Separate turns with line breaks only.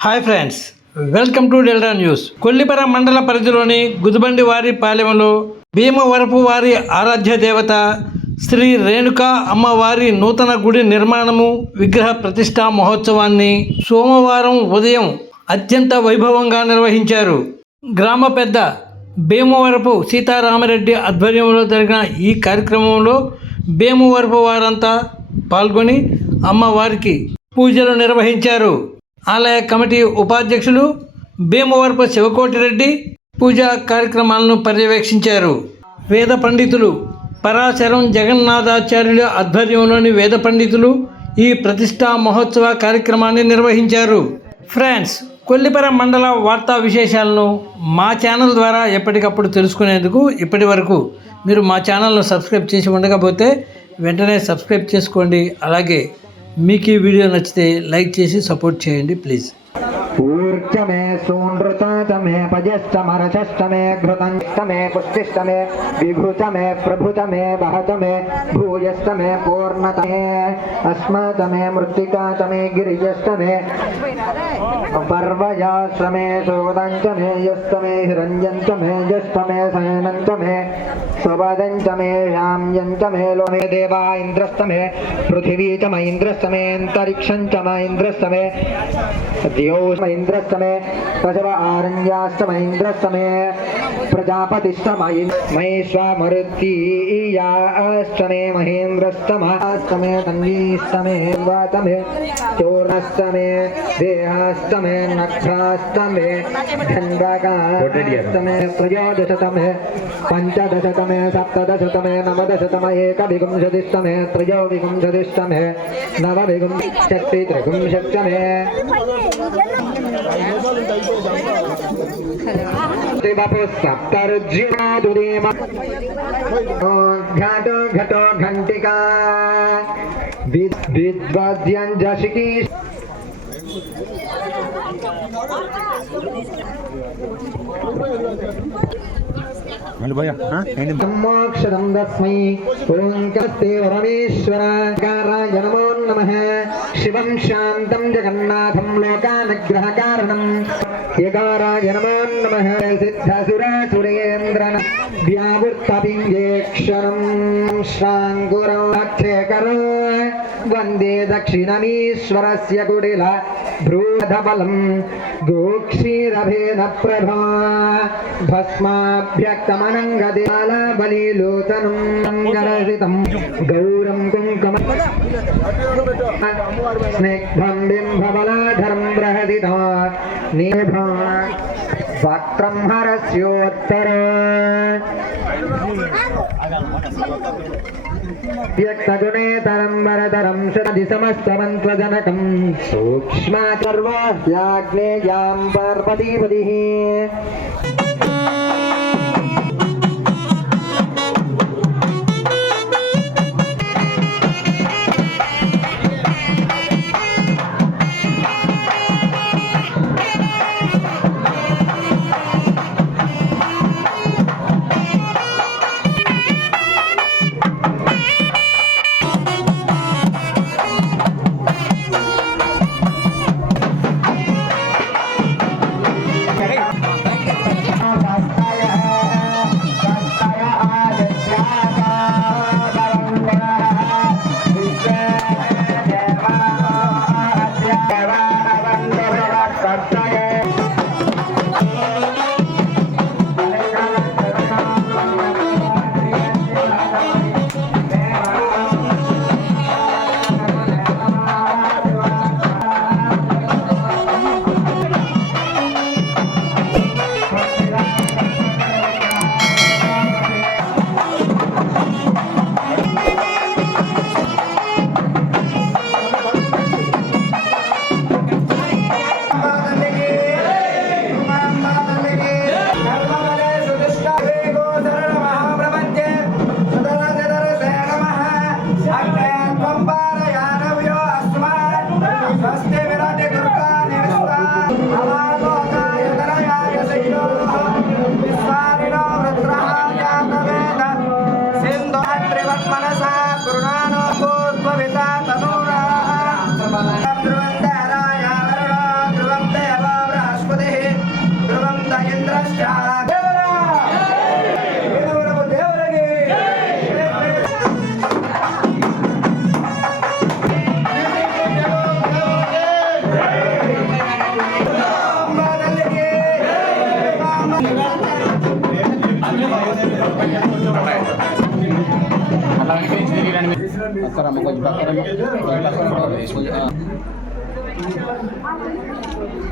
Hi friends welcome to Delta news Kollipara మండల పరిధిలోని గుదిబండి వారి పాలెంలో భీమవరపు వారి ఆరాధ్య దేవత శ్రీ రేణుకా అమ్మవారి నూతన గుడి నిర్మాణము విగ్రహ ప్రతిష్టా మహోత్సవాన్ని సోమవారం ఉదయం అత్యంత వైభవంగా నిర్వహించారు. గ్రామ పెద్ద భీమవరపు సీతారామరెడ్డి ఆధ్వర్యంలో జరిగిన ఈ కార్యక్రమంలో భీమవరపు వారంతా పాల్గొని అమ్మవారికి పూజలు నిర్వహించారు. ఆలయ కమిటీ ఉపాధ్యక్షులు భీమవరపు శివకోటిరెడ్డి పూజా కార్యక్రమాలను పర్యవేక్షించారు. వేద పండితులు పరాశరం జగన్నాథాచార్యుల ఆధ్వర్యంలోని వేద పండితులు ఈ ప్రతిష్టా మహోత్సవ కార్యక్రమాన్ని నిర్వహించారు. ఫ్రెండ్స్ కొల్లిపర మండల వార్తా విశేషాలను మా ఛానల్ ద్వారా ఎప్పటికప్పుడు తెలుసుకునేందుకు ఇప్పటి వరకు మీరు మా ఛానల్ను సబ్స్క్రైబ్ చేసి ఉండకపోతే వెంటనే సబ్స్క్రైబ్ చేసుకోండి. అలాగే మీకు ఈ వీడియో నచ్చితే లైక్ చేసి సపోర్ట్ చేయండి ప్లీజ్.
ఊర్చమే मजेष्ट मनसष्ट मे घृतंष्ट मे पुष्टिष्ट मे विभूत मे प्रभुत मे बहत मे भूयस्त मे पूर्णत मे अस्मत मे मृत्तिका च मे गिरिजस्त मे पर्वजाश्र मे मे यस्त मे हिरंजंत मे जस्त मे सयनंत मे स्वदंच मे श्यामयंत मे लो देवा इंद्रस्त मे पृथिवी च म इंद्रस्त मे अंतरिक्षं च मे द्योष इंद्रस्त मे पशव आरण्यास्त महेन्द्रस्तमे प्रजापतिस्तमयि महेश्वामरुत्तीयास्तमे महेन्द्रस्तमास्तमे तन्वीस्तमे वातमे चूर्णस्तमे देहास्तमे नक्षास्तमे चन्द्रकास्तमे त्रयोदशतमे पञ्चदशतमे सप्तदशतमे नवदशतम एकविगुंशतिस्तमे त्रयोविगुंशतिस्तमे नवविगुं शक्ति त्रिगुंशक्तमे घटो घटो
घंटिका
विद्वद्यंजशिकी भैया मोक्षदं तस्मै ओङ्कस्ते रमेश्वर శివం శాంతం జగన్నాథం లోకానగ్రహకారణం యకారాయ నమో నమ సిద్ధసురాసురేంద్రన వ్యావృత్తపింజేక్షరం శ్రాంగురక్షేకరో వందే దక్షిణమీశ్వరస్య కుడిల భ్రూధబలం గోక్షీరభేన ప్రభా భస్మాభ్యక్తమనంగదేల బలీలోచనం గరసితం గౌరం కుంకుమ స్నిగ్ధం బింబబలాధరం బృహదిత నేభా వక్త్రం హరస్యోత్తర వ్యక్తగుణేతరం వరదరం శరది సమస్తమంత్వజనకం సూక్ష్మా Sekarang mau
coba kalau 啊，真是。